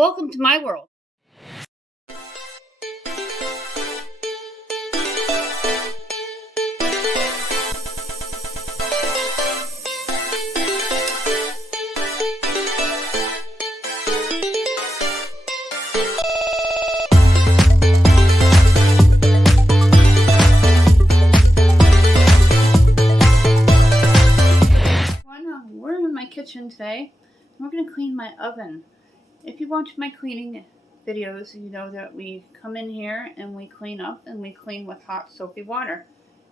Welcome to my world. We're in my kitchen today, and we're going to clean my oven. If you watch my cleaning videos, you know that we come in here and we clean up and we clean with hot soapy water.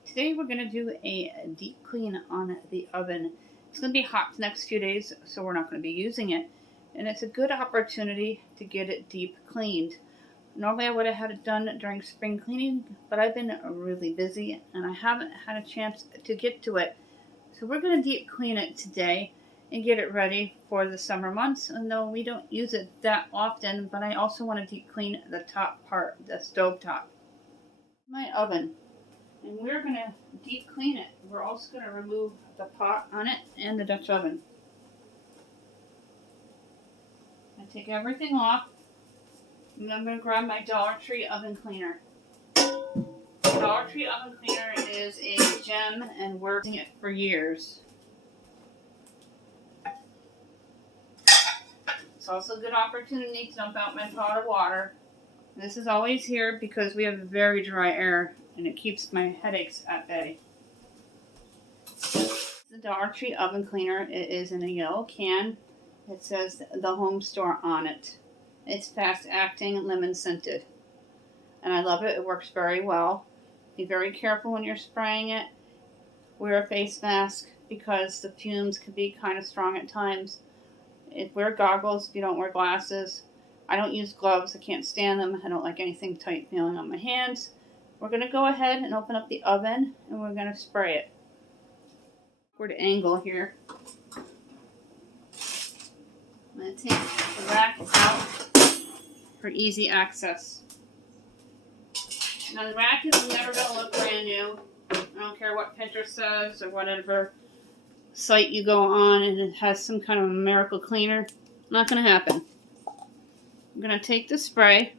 Today we're going to do a deep clean on the oven. It's going to be hot the next few days, so we're not going to be using it. And it's a good opportunity to get it deep cleaned. Normally I would have had it done during spring cleaning, but I've been really busy and I haven't had a chance to get to it. So we're going to deep clean it today and get it ready for the summer months. And though we don't use it that often, but I also want to deep clean the top part, the stove top. My oven. And we're going to deep clean it. We're also going to remove the pot on it and the Dutch oven. I take everything off. And I'm going to grab my Dollar Tree oven cleaner. Dollar Tree oven cleaner is a gem and we're using it for years. It's also a good opportunity to dump out my pot of water. This is always here because we have very dry air and it keeps my headaches at bay. The Dollar Tree oven cleaner, it is in a yellow can. It says the home store on it. It's fast acting, lemon scented. And I love it. It works very well. Be very careful when you're spraying it. Wear a face mask because the fumes can be kind of strong at times. Wear goggles if you don't wear glasses. I don't use gloves. I can't stand them. I don't like anything tight feeling on my hands. We're going to go ahead and open up the oven and we're going to spray it. Awkward angle here. I'm going to take the rack out for easy access. Now the rack is never going to look brand new. I don't care what Pinterest says or whatever site you go on and it has some kind of a miracle cleaner. Not going to happen. I'm going to take the spray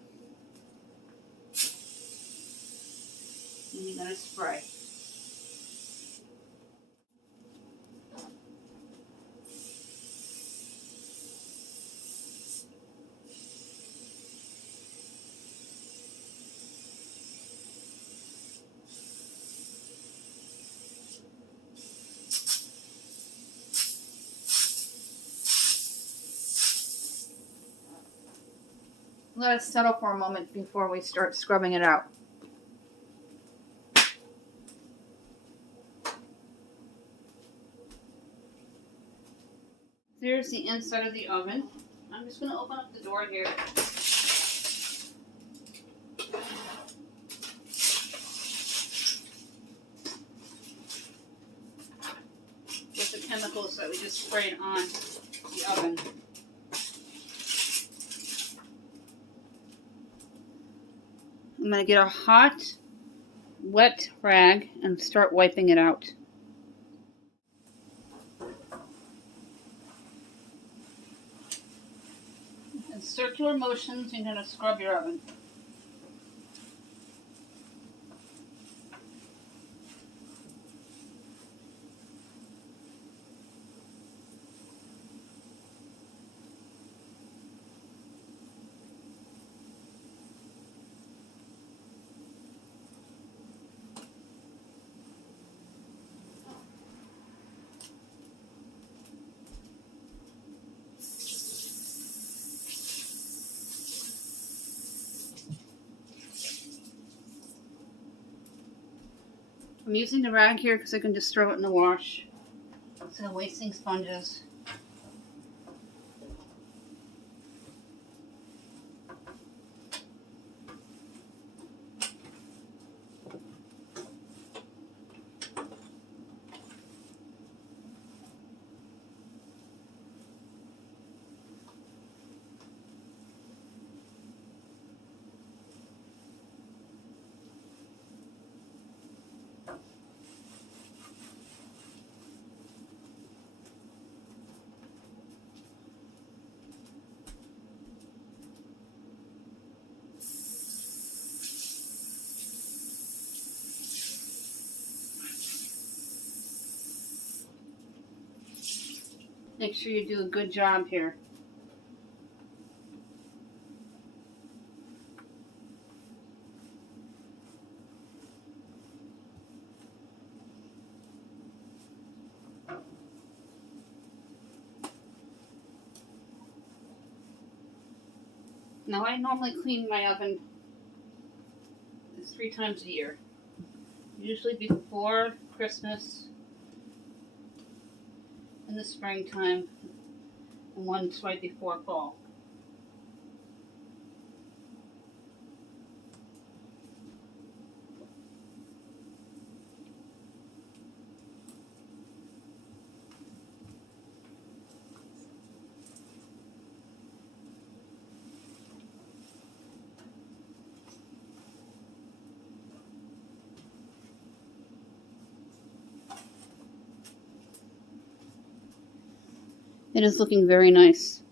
and you're going to spray. Let it settle for a moment before we start scrubbing it out. There's the inside of the oven. I'm just going to open up the door here. With the chemicals that we just sprayed on the oven. I'm going to get a hot, wet rag and start wiping it out. In circular motions, you're going to scrub your oven. I'm using the rag here because I can just throw it in the wash instead of wasting sponges. Make sure you do a good job here. Now I normally clean my oven 3 times a year. Usually before Christmas, in the springtime, and once right before fall. It is looking very nice.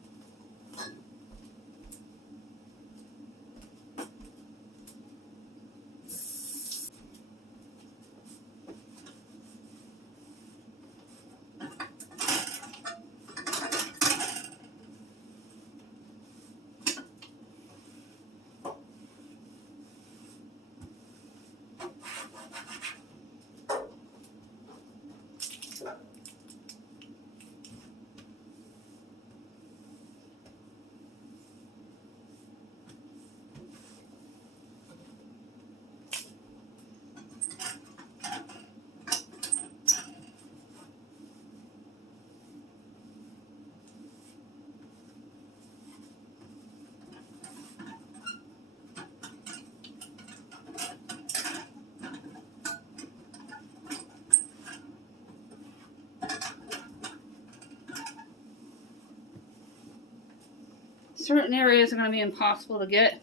Certain areas are going to be impossible to get,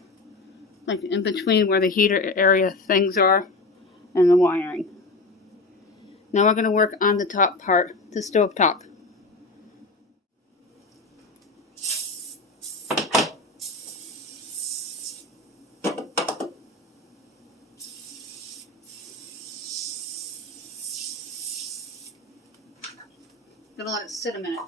like in between where the heater area things are and the wiring. Now we're going to work on the top part, the stove top. Gonna let it sit a minute.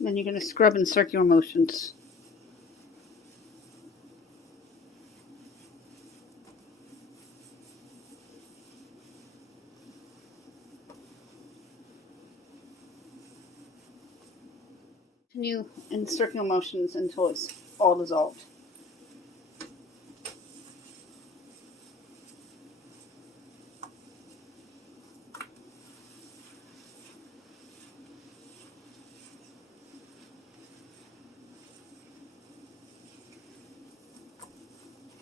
Then you're going to scrub in circular motions. Continue in circular motions until it's all dissolved.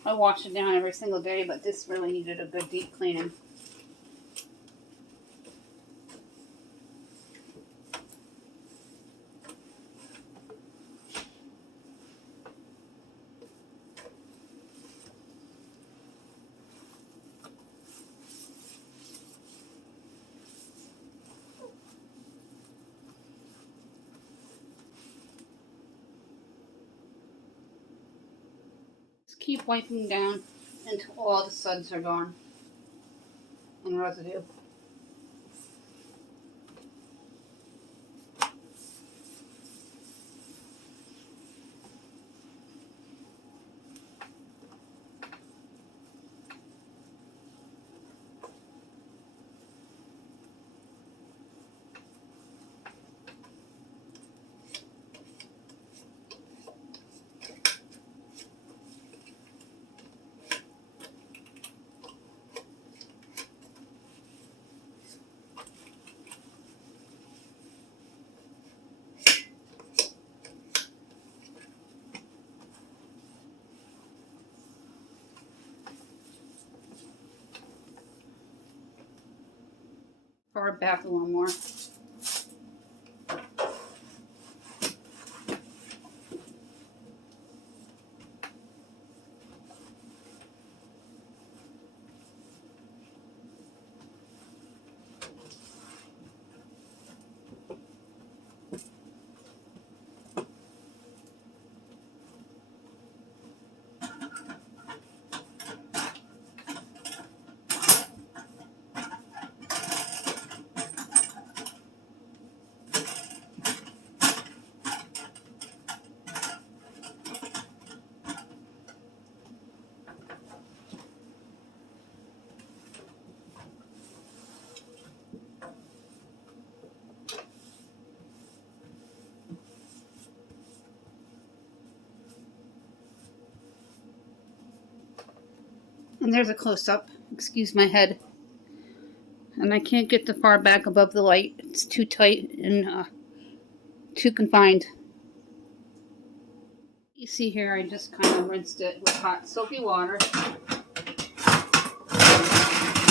I wash it down every single day, but this really needed a good deep cleaning. Just keep wiping down until all the suds are gone and residue. Pour it back a little more. And there's a close-up. Excuse my head. And I can't get the far back above the light. It's too tight and too confined. You see here, I just kind of rinsed it with hot soapy water.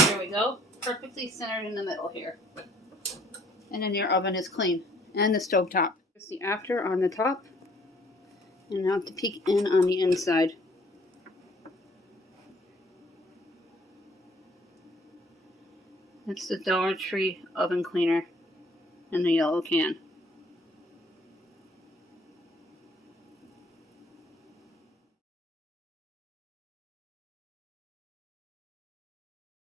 There we go. Perfectly centered in the middle here. And then your oven is clean. And the stove top. Here's the after on the top. And now to peek in on the inside. It's the Dollar Tree oven cleaner in the yellow can.